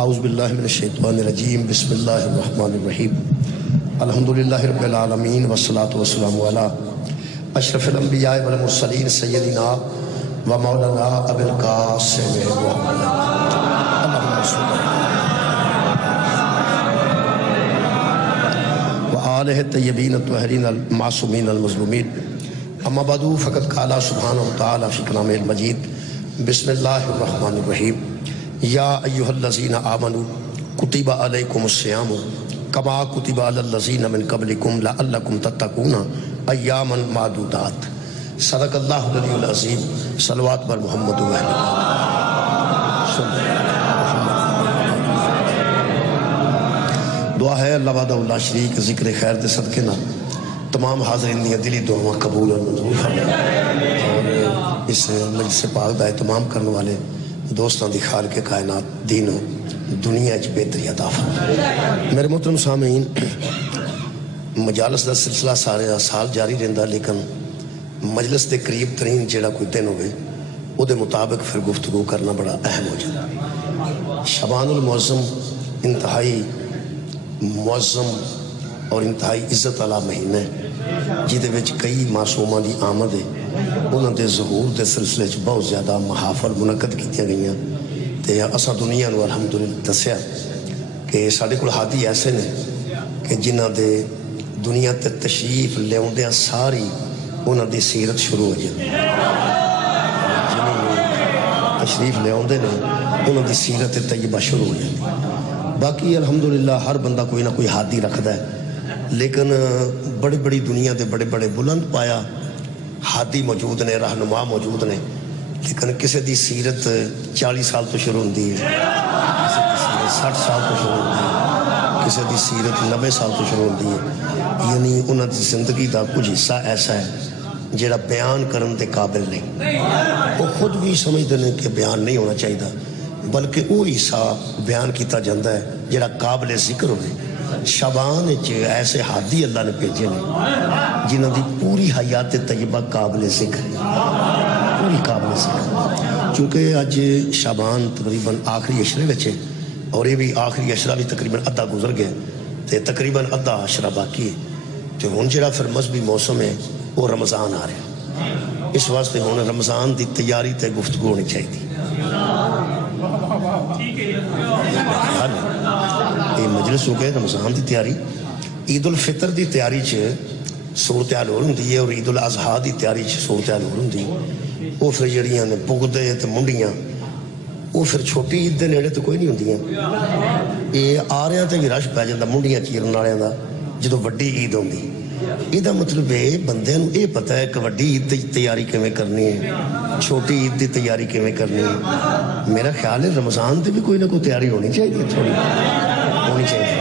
اعوذ باللہ من الشیطان الرجیم بسم اللہ الرحمن الرحیم الحمدللہ رب العالمین والصلاة والسلام علی اشرف الانبیاء والمرسلین سیدنا و مولانا ابی القاسم محمد اللہم صلی و آلہ الطیبین الطاہرین المعصومین المظلومین اما بعد فقد قال سبحانہ وتعالی فی کلامہ المجید بسم اللہ الرحمن الرحیم یا ایہا الذین آمنوا کتب علیکم الصیام کما کتب علی الذین من قبلکم لعلکم تتقون ایاما معدودات صدق اللہ العلی العظیم صلوات بر محمد و اہل دعا ہے اللہ وحدہ لا شریک ذکر خیر دے صدقے نہ تمام حاضرین دیا دلی دعا قبول اور منظور فرمائے اور اس مجلس پاک دا اہتمام کرنے والے دوستان دی خالق کائنات دین و دنیا اچ بہتری عطا فرمائے۔ میرے محترم سامعین، مجالس دا سلسلہ سارے سال جاری رہندا، لیکن مجلس دے قریب ترین جیڑا کوئی دن ہوئے او دے مطابق پھر گفتگو کرنا بڑا اہم ہو جاتا۔ شعبان المعظم انتہائی معظم اور انتہائی عزت والا مہینہ ہے جہدے وچ کئی معصوماں دی آمد ہے، انہاں دے ظہور دے سلسلے چ بہت زیادہ محافل منعقد کیتیاں گئیاں تے اساں دنیا نو الحمدللہ دسیا کہ ساڈے کول ہادی ایسے نے کہ جنہاں دے دنیا تے تشریف لیاوندیاں ساری انہاں دی سیرت شروع ہو جاندی، جنہاں تشریف لیاوندے نے انہاں دی سیرت طیبہ شروع ہو جاندی۔ باقی الحمدللہ ہر بندہ کوئی نہ کوئی ہادی رکھدا ہے، لیکن بڑی بڑی دنیا دے بڑے بڑے بلند پایا ہادی موجود نے، رہنما موجود نے، لیکن کسی دی سیرت 40 سال تو شروع ہوندی ہے، کسی دی سیرت 60 سال تو شروع ہوندی ہے، کسی دی سیرت 90 سال تو شروع ہوندی ہے، یعنی انہاں دی زندگی دا کچھ حصہ ایسا ہے جڑا بیان کرن دے قابل نہیں، وہ خود بھی سمجھتے ہیں کہ بیان نہیں ہونا چاہیے، بلکہ وہ حصہ بیان کیتا جاندہ ہے جڑا قابل ذکر ہوئے۔ شعبان ایسے ہادی اللہ نے بھیجے نے جنہاں دی پوری حیات طیبہ قابل ذکر ہے، پوری قابل ذکر، چونکہ آج شعبان تقریباً آخری عشرے وچے اور یہ بھی آخری عشرہ بھی تقریباً ادھا گزر گیا تے تقریباً ادھا عشرہ باقی ہے، تو ہن جڑا پھر مذہبی موسم ہے وہ رمضان آ رہا ہے، اس واسطے ہن رمضان دی تیاری تے گفتگو ہونی چاہیے۔ یہ مجلس ہو گئے رمضان دی تیاری، عید الفطر دی تیاری چ صورتحال ہور ہوندی ہے اور عید الاضحیٰ دی تیاری چ صورتحال ہور ہوندی ہے۔ وہ پھر جڑیاں نے بغدے تے منڈیاں وہ پھر چھوٹی عید دے نیڑے تو کوئی نہیں ہوندیاں، یہ آ رہے تے بھی رش پی جاندا منڈیاں چیرن والےاں دا جدوں وڈی عید ہوندی۔ یہ مطلب ہے بندے نوں یہ پتہ ہے کہ وڈی عید دی تیاری کیویں کرنی ہے، چھوٹی عید دی تیاری کیویں کرنی ہے۔ میرا خیال ہے رمضان تے بھی کوئی نہ کوئی تیاری ہونی چاہیے، تھوڑی ہونی چاہیے۔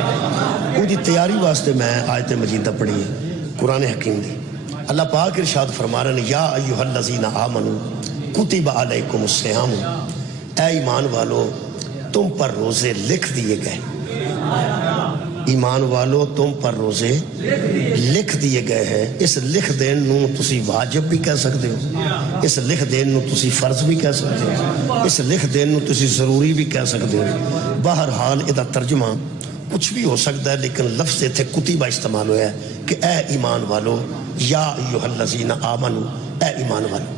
وہ دی تیاری واسطے میں آیت مجیدہ پڑھی ہے قرآن حکیم دی۔ اللہ پاک ارشاد فرما رہے ہیں یا ایھا الذین آمنوا کتب علیکم الصیام، اے ایمان والو تم پر روزے لکھ دیے گئے، ایمان والو تم پر روزے لکھ دیے گئے ہیں۔ اس لکھ دین نو تسی واجب بھی کہہ سکتے ہو، اس لکھ دین نو تسی فرض بھی کہہ سکتے ہو، اس لکھ دین نو تسی ضروری بھی کہہ سکتے ہو۔ بہرحال ادا ترجمہ کچھ بھی ہو سکتا ہے، لیکن لفظ اتنے کتبہ استعمال ہوا ہے کہ اے ایمان والو، یا ایھا الذین آمنوا، اے ایمان والو۔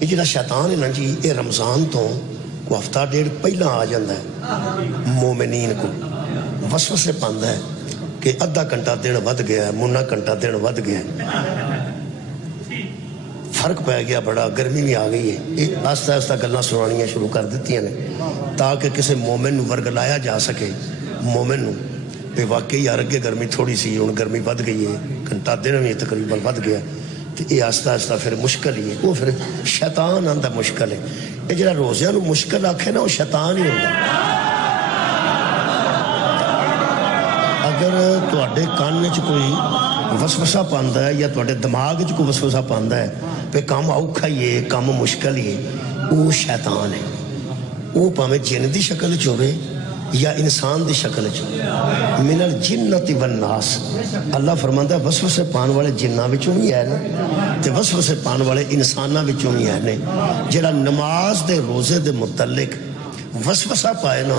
یہ جڑا شیطان ہے نا جی، یہ رمضان تو کو ہفتہ ڈیڑھ پہلا آ جاتا ہے مومنین کو وسوسے پاندا ہے کہ ادھا گھنٹہ دن ود گیا ہے، منا گھنٹہ دن ود گیا ہے، فرق پہ گیا بڑا، گرمی بھی آ گئی ہے۔ آہستہ آہستہ گلاں سنانیاں شروع کر دیتی ہیں تاکہ کسی مومن نو ورگلایا جا سکے، مومن نو پہ واقعی یار اگے گرمی تھوڑی سی، ہن گرمی ود گئی ہے، گھنٹہ دن بھی تقریباً ود گیا، تو یہ آہستہ آہستہ پھر مشکل ہی ہے، وہ پھر شیطان آندا مشکل ہے۔ یہ جڑا روزیاں نو مشکل آکھے نا وہ شیطان ہی ہوندا۔ اگر تواڈے کان وچ کوئی وسوسہ پاندا ہے یا تواڈے دماغ وچ کوئی وسوسہ پاندا ہے پہ کام اوکھا ہی ہے، کام مشکل ہی ہے، وہ شیطان ہے۔ وہ پاویں جن دی شکل وچ ہوے یا انسان دی شکل وچ، من الجنۃ والناس، اللہ فرماندا ہے وسوسے پان والے جناں وچوں بھی ہے نا تے وسوسے پان والے انساناں وچوں بھی ہے نے۔ جڑا نماز دے روزے دے متعلق وسوسہ پائے نا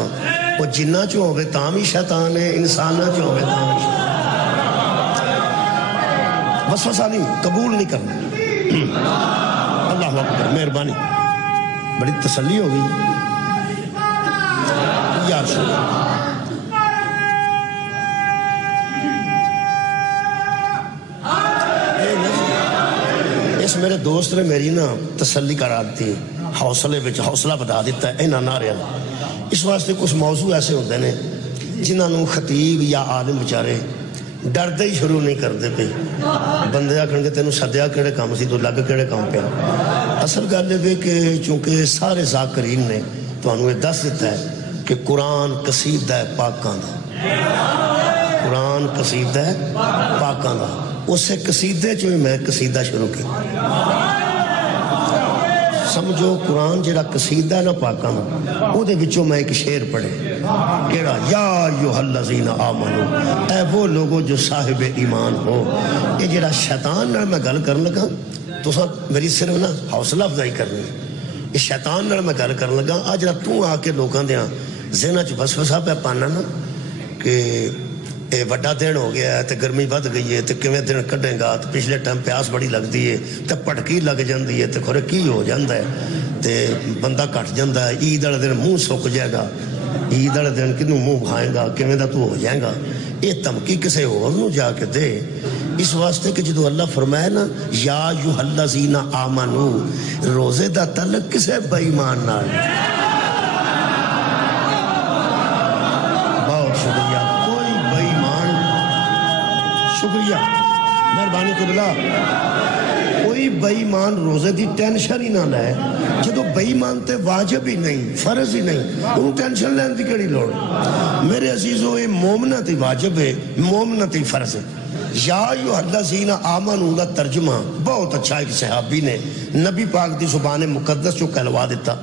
وہ جنہ چوں ہوئے تاں بھی شیطان ہے، انسانہ چوں ہوئے تاں بھی شیطان۔ وسوسہ نہیں، قبول نہیں کرنا۔ اللہ اکبر، مہربانی، بڑی تسلی ہو گئی یا رسول اللہ۔ اس میرے دوست نے میری نا تسلی کرا دیتی، حوصلے وچ حوصلہ بتا دیتا ہے انہاں نعرے۔ اس واسطے کچھ موضوع ایسے ہوتے ہیں جنہاں نوں خطیب یا عالم بیچارے ڈردے ہی شروع نہیں کرتے پہ، بندے آکھن گے تینوں سدیا کیڑے کام سی تو لگ کیڑے کام پہ۔ اصل گل ہے کہ چونکہ سارے ذاکرین نے تانوں یہ دس دیتا ہے کہ قرآن قصیدہ ہے پاکاں دا، قرآن قصیدہ ہے پاکاں دا۔ اسے قصیدے چوں میں قصیدہ شروع کی، سمجھو قرآن جڑا قصیدہ ہے نا پاکاں دا، او دے وچوں میں ایک شعر پڑھے کیڑا، یا ایھا الذین آمنو، اے وہ لوگوں جو صاحب ایمان ہو۔ یہ جڑا شیطان نال میں گل کرن لگا تو میری صرف نا حوصلہ افزائی کرنی، اس شیطان نال میں گل کرن لگا آ جڑا تو آ کے لوکاں دیاں ذہناں چ وسوسہ پہ پانا نا کہ اے وڈا دن ہو گیا ہے تے گرمی ود گئی ہے تے کیویں دن کڈے گا، تے پچھلے ٹائم پیاس بڑی لگدی ہے تے پٹکی لگ جاندی ہے تے کھورے کی ہو جاندا ہے تے بندہ کٹ جاندا ہے، عید والے دن منہ سک جائے گا، عید والے دن کنوں منہ کھائے گا، کیویں دا تو ہو جائے گا۔ یہ دھمکی کسے ہور نوں جا کے دے، اس واسطے کہ جدو اللہ فرمائے نا یا ایھا الذین آمنو، روزے دا تعلق کسے بے ایمان نال۔ بہت شکریہ، کوئی بے ایمان، شکریہ مہربانی قبلہ، کوئی بے ایمان روزے دی ٹینشن ہی نہ لے۔ جدو بے ایمان تے واجب ہی نہیں، فرض ہی نہیں، انہوں ٹینشن لین دی کیڑی لوڑ؟ میرے عزیزو یہ مومنہ تی واجب ہے، مومنہ تی فرض ہے۔ یا ایھا الذین آمنو دا ترجمہ بہت اچھا ایک صحابی نے نبی پاک دی زبان مقدس جو کہلوا دیتا،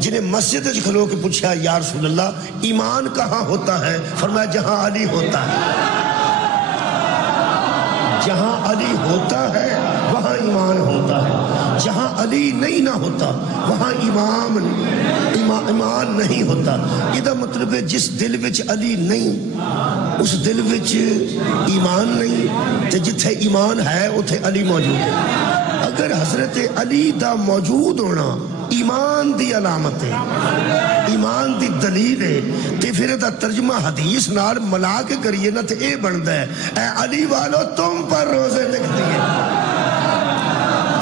جنہیں مسجد وچ کھلو کے پوچھا یا رسول اللہ ایمان کہاں ہوتا ہے؟ فرمایا جہاں علی ہوتا ہے، جہاں علی ہوتا ہے وہاں ایمان ہوتا ہے، جہاں علی نہیں نہ ہوتا وہاں ایمان نہیں ہوتا۔ یہ مطلب ہے جس دل وچ علی نہیں اس دل وچ ایمان نہیں، تے جتھے ایمان ہے اتھے علی موجود ہے۔ اگر حضرت علی دا موجود ہونا ایمان دی علامت ہے، ایمان دی دلیل ہے، تے پھر دا ترجمہ حدیث نال ملا کے کریے نا تے اے بندا ہے اے علی والو تم پر روزے لکھ دیے،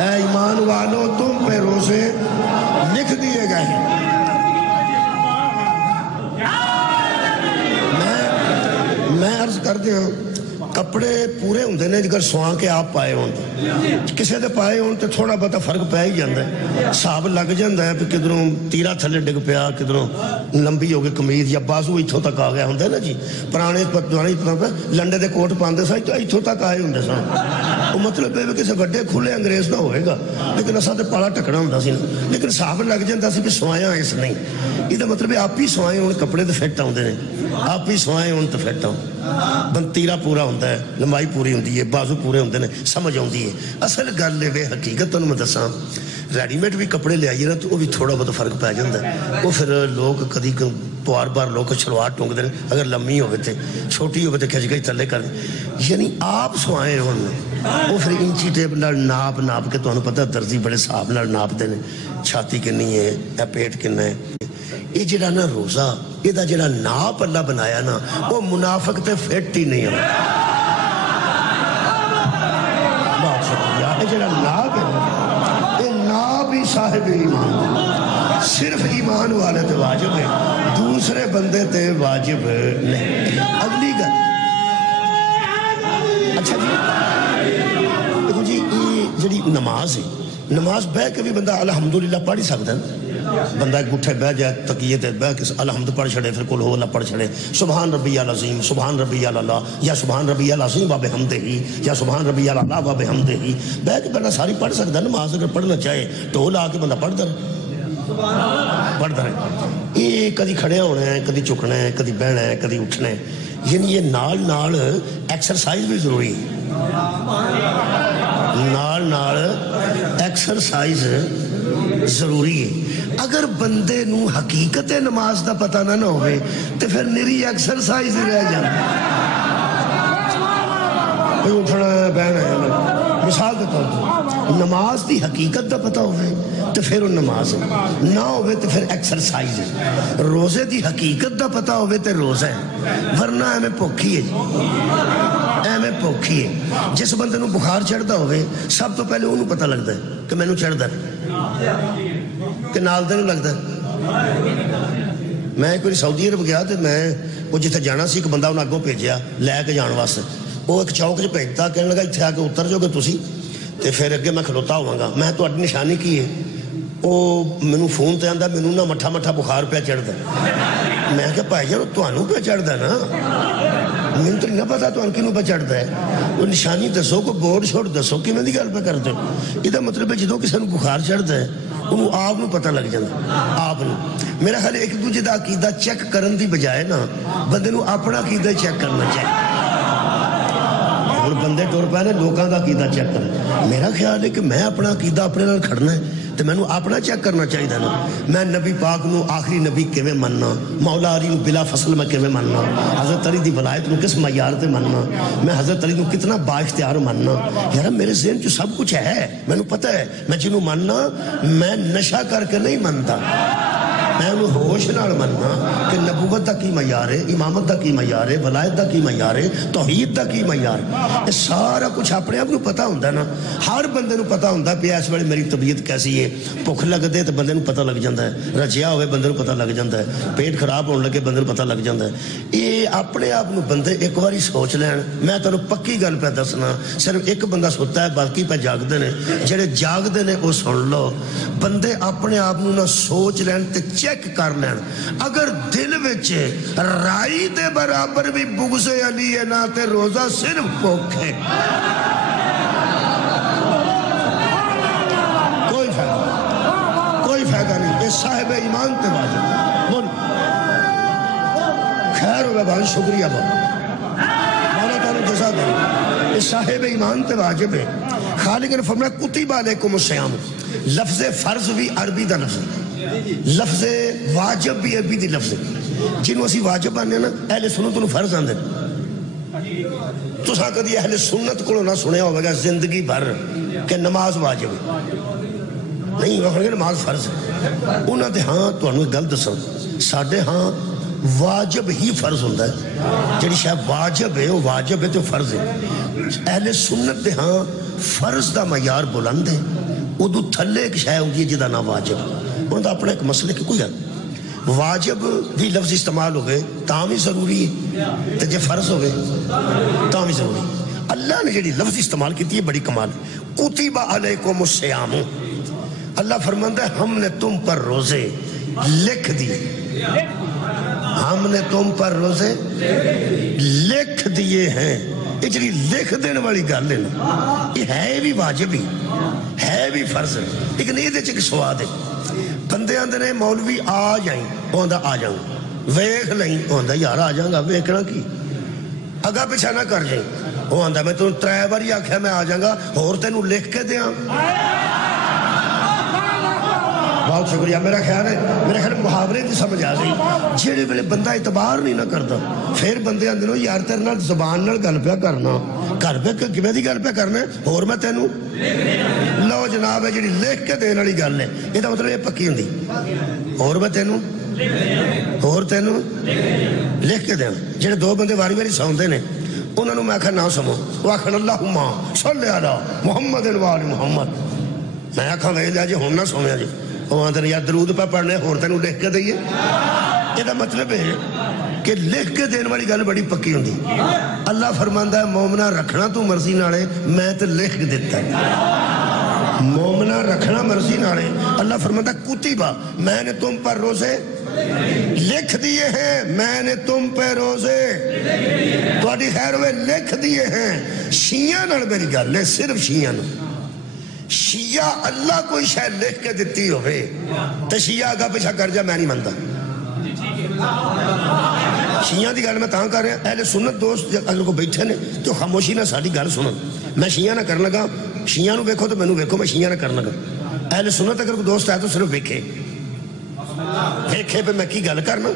اے ایمان والو تم پہ روزے لکھ دیے گئے ہیں۔ میں عرض کر دیا کپڑے پورے ہوندے نے اگر سواں کے آپ پائے ہوں، کسے دے پائے ہوں تو تھوڑا بہت فرق پہ ہی جاندہ ہے، صاحب لگ جاندہ ہے، پھر کدھروں تیرہ تھلے ڈگ پیا، کدھروں لمبی ہو گئی قمیض یا بازو ایتھوں تک آ گیا ہوندہ ہے نا جی۔ پرانے لنڈے دے کوٹ پاندے سا تو ایتھوں تک آئے ہوندے سا، وہ مطلب ہے کہ کسے گڈے کھلے انگریز نہ ہوئے گا، لیکن اساں تے پالا ٹکنا ہوندہ سی، لیکن صاحب لگ جاندہ سی کہ سوایاں اس نہیں۔ یہ مطلب ہے آپ ہی سوائے ہوں کپڑے تو فٹ آؤندے نے، آپ ہی سوائے ہوں تو فٹ آؤں، تیرا پورا ہوندہ ہے، لمبائی پوری ہوندی ہے، بازو پورے ہوندے نے، سمجھ آؤندی ہے۔ اصل گل ہے حقیقت تانوں میں دساں ریڈی میڈ بھی کپڑے لے آئیے نا تو وہ بھی تھوڑا بہت فرق پہ جاندہ ہے۔ وہ پھر لوگ کدی بار بار لوگ شلوار ٹونگ دیں، اگر لمبی ہوئے تھے چھوٹی ہوئے تھے کھچ گئی تھلے کر دیں، یعنی آپ سوائے ہوں وہ پھر انچی ٹیپ نال ناپ کے تو انہوں پتہ درزی بڑے صاحب نال ناپ دینے، چھاتی کنی ہے یا پیٹ کنا ہے۔ یہ جڑا نا روزہ یہ دا جڑا ناپ اللہ بنایا نا وہ منافق تے فٹ ہی نہیں ہے۔ بہت شکریہ، یہ جڑا ناپ ہے یہ ناپ ہی صاحب ایمان، صرف ایمان والے تے واجب ہے، دوسرے بندے تے واجب نہیں۔ اگلی گل اچھا جی، دیکھو جی یہ جڑی نماز ہے، نماز بہ کے بھی بندہ الحمدللہ پڑھ ہی سکتا ہے، بندہ ایک گھٹے بہ جائے تقیے تے بہ کے الحمد پڑھ چھڑے، پھر قل ہو اللہ پڑھ چھڑے، سبحان ربی العظیم، سبحان ربی العلا، یا سبحان ربی العظیم و بحمدہ، یا سبحان ربی العلا و بحمدہ، بہ کے بندہ ساری پڑھ سکتا ہے نماز اگر پڑھنا چاہے، ٹول آ کے بندہ پڑھتا رہے، پڑھتا رہے۔ یہ کدی کھڑے ہونا ہے، کدی چکنا ہے، کدی بہنا ہے، کدی اٹھنا ہے، یعنی یہ نال ایکسرسائز بھی ضروری ہے، نال ایکسرسائز ضروری ہے۔ اگر بندے نو حقیقت نماز دا پتہ نہ ہوئے تو پھر نری ایکسرسائز ہی رہ جائے. اٹھنا ہے بہنا ہے. مثال دیتا ہوں, نماز دی حقیقت دا پتہ ہوئے تو پھر وہ نماز ہے, نہ ہوئے تو پھر ایکسرسائز ہے. روزے دی حقیقت دا پتہ ہوئے تو روزہ ہے, ورنہ ایویں بھوکھی ہے. ایویں بھوکھی ہے. جس بندے نو بخار چڑھتا ہوئے سب تو پہلے انہوں پتہ لگتا ہے کہ مینوں چڑھتا ہے کہ نال دے نوں لگتا ہے. میں ایک بار سعودی عرب گیا تو میں وہ جتنے جانا سی, ایک بندہ انہیں اگوں بھیجیا لے کے جان واسطے. وہ ایک چوک چ بھیجتا, کہنے لگا اتنے آ کے اتر جاؤ گے تسی تو پھر اگے میں کھلوتا ہوا گا. میں تہاڈی نشانی کی ہے؟ وہ مینوں فون تے آندا مینوں نہ مٹھا مٹھا بخار پہ چڑھتا. میں کہ بھائی جان تمہوں پہ چڑھتا نا, مجھے تو نہیں پتا تمہیں کنوں پہ چڑھتا ہے. وہ نشانی دسو, کوئی بورڈ شوڈ دسو, کیویں دی گل پہ کرتے ہو؟ یہ مطلب ہے جدوں کسی کو بخار چڑھتا ہے انہوں آپ نو پتہ لگ جاتا. آپ نو میرا خیال ایک دوجے دا عقیدہ چیک کرن دی بجائے نا بندے نو اپنا عقیدہ چیک کرنا چاہیے. اور بندے ٹور پہ نے لوکاں دا عقیدہ چیک کرنا. میرا خیال ہے کہ میں اپنا عقیدہ اپنے نال کھڑنا ہے تو میں اپنا چیک کرنا چاہیے نا. میں نبی پاک نو آخری نبی کیویں مننا, مولا علی نو بلا فصل میں کیویں مننا, حضرت علی دی ولایت نو کس معیار تے مننا, میں حضرت علی نو کتنا با اختیار مننا. یار میرے ذہن چ سب کچھ ہے, مینوں پتہ ہے میں جنوں مننا. میں نشہ کر کے نہیں منتا, میں انہوں ہوش نال مننا کہ نبوت دا کی معیار ہے, امامت دا کی معیار ہے, ولایت دا کی معیار ہے, توحید دا کی معیار ہے. یہ سارا کچھ اپنے آپ کو پتہ ہوتا ہے نا. ہر بندے نو پتہ ہوتا ہے اس ویلے میری طبیعت کیسی ہے. بھوک لگدے تو بندے نو پتہ لگ جاتا ہے, رجیا ہوئے بندے نو پتہ لگ جاتا ہے, پیٹ خراب ہونے لگے بندے نو پتہ لگ جاتا ہے. یہ اپنے آپ بندے ایک باری سوچ لین. میں تمہیں پکی گل پہ دسنا, صرف ایک بندہ سوتا ہے, باقی پہ جاگتے ہیں. جہے جاگتے ہیں وہ سن لو. بندے اپنے آپ نہ سوچ لین تے چیک کر لین. اگر دل وچ رائی دے برابر بھی بغض علی ہے نا تے روزہ صرف بھوک ہے. کوئی فائدہ نہیں. یہ صاحب ایمان تے واجب. بول خیر ہوگا بھائی, شکریہ بابا, مولا تعالیٰ جزا دے. یہ صاحب ایمان تے واجب ہے. خالق نے فرمایا کتب علیکم الصیام. لفظ فرض بھی عربی دا لفظ, لفظ واجب بھی عربی دی لفظ. جنہوں اسی واجب آنے نا اہل سنت انہوں فرض آنے. تو ساں کدی اہل سنت کو نہ سنیا ہوگا زندگی بھر کہ نماز واجب ہے نہیں, وہ نماز فرض ہے. انہوں نے ہاں تو انہوں گل دسو, ساڑھے ہاں واجب ہی فرض ہوتا ہے. جڑی شاید واجب ہے وہ واجب ہے تو فرض ہے. اہل سنت دے ہاں فرض دا معیار بلند ہے, ادو تھلے ایک شاید ہوتی ہے جدا نہ واجب. انہوں نے اپنا ایک مسئلے کی کوئی ہے. واجب بھی لفظ استعمال ہو گئے تاں بھی ضروری ہے, تو جے فرض ہو گئے تاں بھی ضروری. اللہ نے جڑی لفظ استعمال کی ہے بڑی کمال. کتب علیکم الصیام, اللہ فرماندا ہے ہم نے تم پر روزے لکھ دیے. ہم نے تم پر روزے لکھ دیے ہیں. یہ جڑی لکھ دینے والی گل ہے نا, یہ ہے بھی واجب ہی ہے بھی فرض ہے, لیکن یہ ایک سواد ہے. بندے آندے نے مولوی آ جائیں, وہ آندا آ جاؤں, ویکھ لیں, وہ آندا یار آ جاؤں گا, ویکھنا کی, اگا پیچھا نہ کر جائیں. وہ آندا میں تمہیں 3 بار آکھیا میں آ جاؤں گا, اور تینوں لکھ کے دیاں. بہت شکریہ. میرا خیال ہے محاورے کی سمجھ آ گئی. جہے ویلے بندہ اعتبار نہیں نہ کرتا پھر بندے آندے نو یار تیرے نال زبان نال گل پیا کرنا, گھر پہ کیویں دی گل پیا کرنا, اور میں تینوں لو جناب ہے جڑی لکھ کے دین والی گل ہے, یہ مطلب یہ پکی ہوندی, اور میں تینوں لکھ کے دینا. جہے 2 بندے واری واری سوندے نے انہوں نے میں آخر نہ سمو, وہ آخر اللہم صلی علی محمد و آل محمد. میں آخر وے لیا جی ہوں نہ سویا جی, وہ آدھے یار درود پہ پڑھنے اور تینوں لکھ کے دئیے. یہ مطلب ہے کہ لکھ کے دین والی گل بڑی پکی ہوندی. اللہ فرماندا ہے مومنا رکھنا تو مرضی نالے, میں تے لکھ کے دیتا ہے. مومنا رکھنا مرضی نالے, اللہ فرماندا ہے کتبہ, میں نے تم پر روزے لکھ دیے ہیں. میں نے تم پہ روزے تہاڈی خیر ہوئے لکھ دیے ہیں. شیعہ نال میری گل ہے, صرف شیعہ نال. شیعہ اللہ کوئی شاید لکھ کے دیتی ہوئے تو شیعہ آگا پیچھا کر جا, میں نہیں مانتا. شیعہ دی گل میں تاں کر رہا, اہل سنت دوست اگر کو بیٹھے نے تو خاموشی نہ ساری گل سنن. میں شیعہ نہ کرن لگا, شیعہ نو ویکھو تو مینوں ویکھو, میں شیعہ نہ کرن لگا. اہل سنت اگر کوئی دوست ہے تو صرف ویکھے, ویکھے پہ میں کی گل کرنا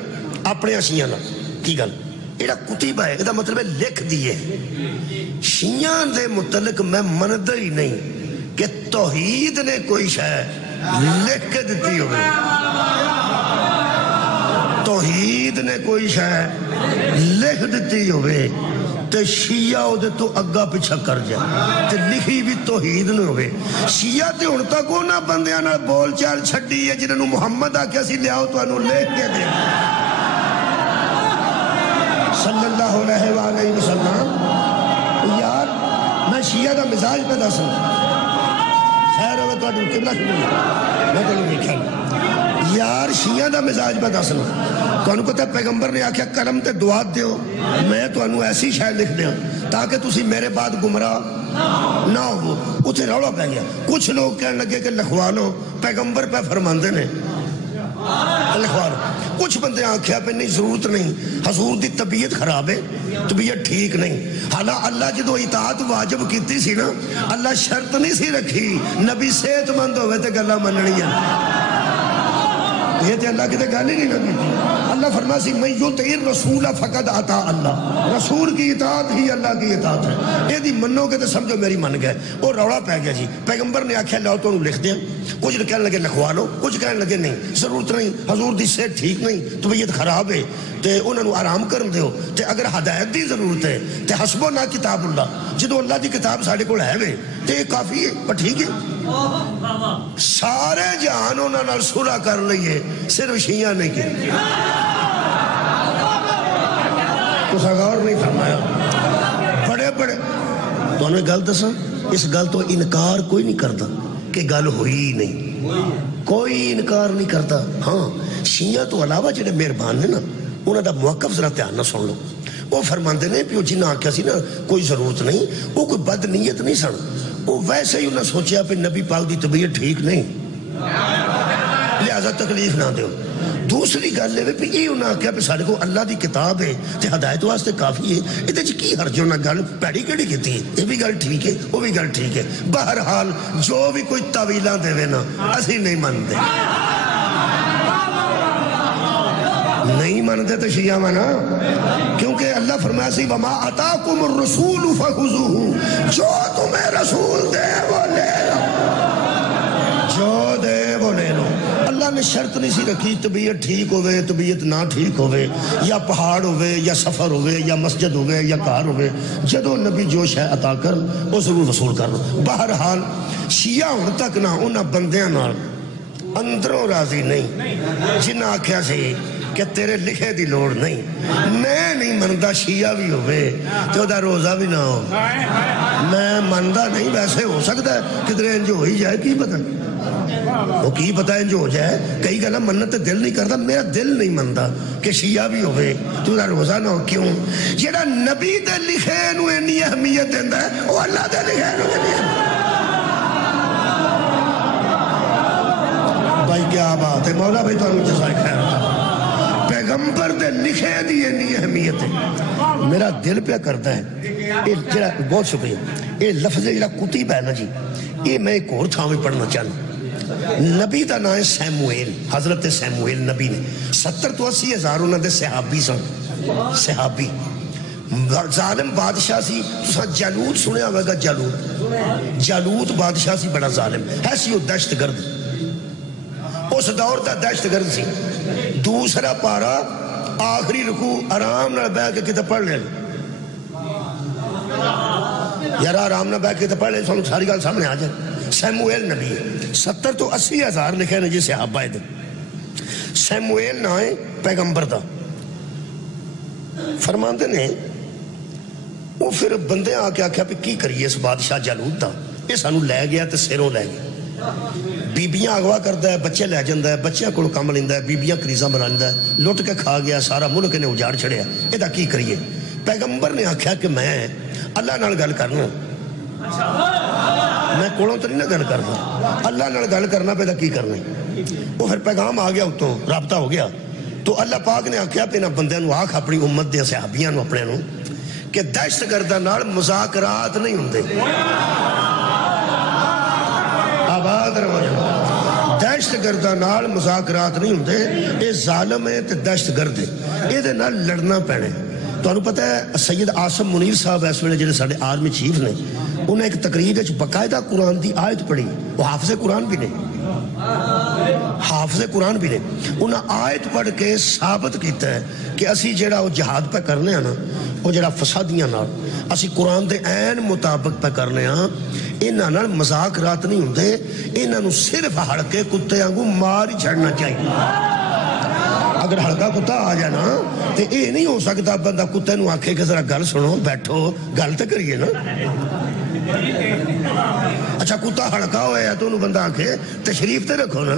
اپنے شیعہ نال کی گل یہ کتب ہے یہ مطلب ہے لکھ دیے شیعہ دے متعلق میں مندا ہی نہیں کہ توحید نے کوئی شے لکھ کے دیتی ہوئے توحید نے کوئی شے لکھ دیتی ہوئے تے شیعہ او دے تو اگا پیچھا کر جائے تے لکھی بھی توحید نہ ہوئے شیعہ تے ہن تک انہاں بندیاں نال بول چال چھڈی ہے جنہاں نوں محمد آکھیا سی لیاؤ تانوں لکھ کے دے صلی اللہ علیہ وآلہ وسلم یار میں شیعہ دا مزاج پہ دسوں خیر ہوئے تو اڈو قبلہ میں تو نہیں دیکھا یار شیعہ دا مزاج پہ دسنا تو انہوں پتہ پیغمبر نے آکھیا قلم تے دعات دیو میں تو انہوں ایسی شاید لکھ دیا تاکہ تسی میرے بعد گمراہ نہ ہو اتھے روڑا پہ گیا کچھ لوگ کہنے لگے کہ لکھوا لو پیغمبر پہ فرماندے نے لکھوا لو کچھ بندے آنکھیا پہ نہیں ضرورت نہیں حضور دی طبیعت خراب ہے طبیعت ٹھیک نہیں حالا اللہ جدو اطاعت واجب کیتی سی نا اللہ شرط نہیں سی رکھی نبی صحت مند ہوئے تے گلہ مننی ہے یہ تے اللہ کی تے گل ہی نہیں لگی تھی اللہ فرما سی میں یطیع رسول فقد اطاع اللہ رسول کی اطاعت ہی اللہ کی اطاعت ہے یہ دی منو کے تے سمجھو میری من گئے اور روڑا پہ گیا جی پیغمبر نے آکھیا لاؤ تو لکھ دیں کچھ کہنے لگے لکھوا لو کچھ کہنے لگے نہیں ضرورت نہیں حضور دی صحت ٹھیک نہیں طبیعت خراب ہے تے انہوں نے آرام کرن دیو تے اگر ہدایت دی ضرورت ہے تے حسبنا کتاب اللہ جدو اللہ دی کتاب ساڑھے کو ہے وے تے کافی ہے پر ٹھیک ہے سارے جہان انہوں نے صلح کر لئیے صرف شیعہ نہیں کی تو غور نہیں فرمایا بڑے بڑے تو انہیں گل دسا اس گل تو انکار کوئی نہیں کرتا کہ گل ہوئی نہیں کوئی انکار نہیں کرتا ہاں شیعہ تو علاوہ جنہیں مہربان نے نا انہوں دا موقف ذرا دھیان نہ سن لو وہ فرماندے نے کہ جنہیں آکھیا سی نا کوئی ضرورت نہیں وہ کوئی بد نیت نہیں سن وہ ویسے ہی انہوں نے سوچیا پہ نبی پاک دی طبیعت ٹھیک نہیں لہذا تکلیف نہ دیو دوسری گل لے پہ یہ انہوں نے کہا پہ سارے کو اللہ دی کتاب ہے تے ہدایت واسطے کافی ہے یہ جی کی ہر جو نہ گل پیڑی کیڑی کیتی ہے یہ بھی گل ٹھیک ہے وہ بھی گل ٹھیک ہے بہرحال جو بھی کوئی تعویلاں دے وے نا اسی نہیں مانتے نہیں مانتے تو شیعہ مانا کیونکہ اللہ فرمایا سی وما آتاکم الرسول فخذوہ جو تمہیں رسول دے وہ لے لو جو دے وہ لے لو اللہ نے شرط نہیں سی رکھی طبیعت ٹھیک ہوئے طبیعت نہ ٹھیک ہوئے یا پہاڑ ہوئے یا سفر ہوئے یا مسجد ہوئے یا کار ہوئے جدو نبی جوش ہے عطا کر وہ ضرور وصول کر لو بہرحال شیعہ ہن تک نہ انہاں بندیاں نال اندروں راضی نہیں جنہاں آکھیا سی کہ تیرے لکھے دی لوڑ نہیں میں نہیں مندہ شیعہ بھی ہوئے تو دا روزہ بھی نہ ہو میں مندہ نہیں ویسے ہو سکتا ہے کدھر انجو ہوئی جائے کی پتہ وہ کی پتہ انجو ہو جائے کئی گلہ منت دل نہیں کرتا میرا دل نہیں مندہ کہ شیعہ بھی ہوئے تو دا روزہ نہ ہو کیوں جیڑا نبی دے لکھے نو انی اہمیت دیندہ ہے وہ اللہ دے لکھے نو انی بھائی کیا بات ہے مولا بھائی تو انہوں جزائے خیر پیغمبر دے لکھے دی انی اہمیت ہے میرا دل پہ کرتا ہے بہت شکریہ یہ لفظ جڑا کتب ہے نا جی یہ میں ایک اور تھا میں پڑھنا چاہنا نبی دا نام ہے سیموئیل حضرت سیموئیل نبی نے 70 تو 80 ہزار انہوں نے صحابی سن صحابی ظالم بادشاہ سی تو جالوت سنے ہوئے گا جالوت بادشاہ سی بڑا ظالم ہے سی وہ دہشت گرد اس دور دا دہشت گرد سی دوسرا پارا آخری رکوع آرام نہ بیٹھ کے کتے پڑھ لے یار آرام نہ بیٹھ کے کتے پڑھ لے ساری گل سامنے آ جائے سیموئیل نبی ہے 70 تو 80 ہزار لکھے نے جی صحابہ ہے سیموئیل نہ ہے پیغمبر دا فرماندے نے وہ پھر بندے آ کے آکھیا پہ کی کریے اس بادشاہ جالوت دا یہ سانو لے گیا تے سیروں لے گیا بیبیاں اغوا کرتا ہے بچے لے جاندہ ہے بچیاں کو کام لیندہ ہے بیبیاں کریزاں بنا لیندہ ہے لٹ کے کھا گیا سارا ملک نے اجاڑ چھڑیا یہ دا کی کریے پیغمبر نے آکھیا کہ میں اللہ نال گل کرنا میں کولوں تو نہیں نہ گل کرنا اللہ نال گل کرنا پہ دا کی کرنا وہ پھر پیغام آ گیا اتوں رابطہ ہو گیا تو اللہ پاک نے آکھیا پہ نہ بندے نو آکھ اپنی امت دے صحابیاں نو اپنے نو کہ دہشت گردہ نال مذاکرات نہیں ہوندے آباد رہو دہشت گرداں نال مذاکرات نہیں ہوندے، یہ ظالم ہے تے دہشت گرد ہے، یہ نال لڑنا پینا ہے۔ تمہیں پتہ ہے سید عاصم منیر صاحب اس ویلے جڑے ساڈے آرمی چیف نے، انہیں ایک تقریر وچ باقاعدہ قرآن دی آیت پڑھی، وہ حافظ قرآن بھی نہیں، حافظ قرآن بھی نہیں، انہیں آیت پڑھ کے ثابت کیتا ہے کہ اسی جڑا وہ جہاد پہ کرنے ہیں نا، وہ جڑا فسادیاں نال اسی قرآن دے عین مطابق پہ کرنے ہیں، انہاں نال مذاکرات نہیں ہوندے، انہاں نو صرف ہڑکے کتے وانگو مار ہی چھڑنا چاہیے۔ اگر ہلکا کتا آ جائے نا تو یہ نہیں ہو سکتا بندہ کتے نو آکھے کہ ذرا گل سنو، بیٹھو گل تو کریے نا۔ اچھا کتا ہلکا ہوا ہے تو انہوں بندہ آکھے تشریف تے رکھو نا۔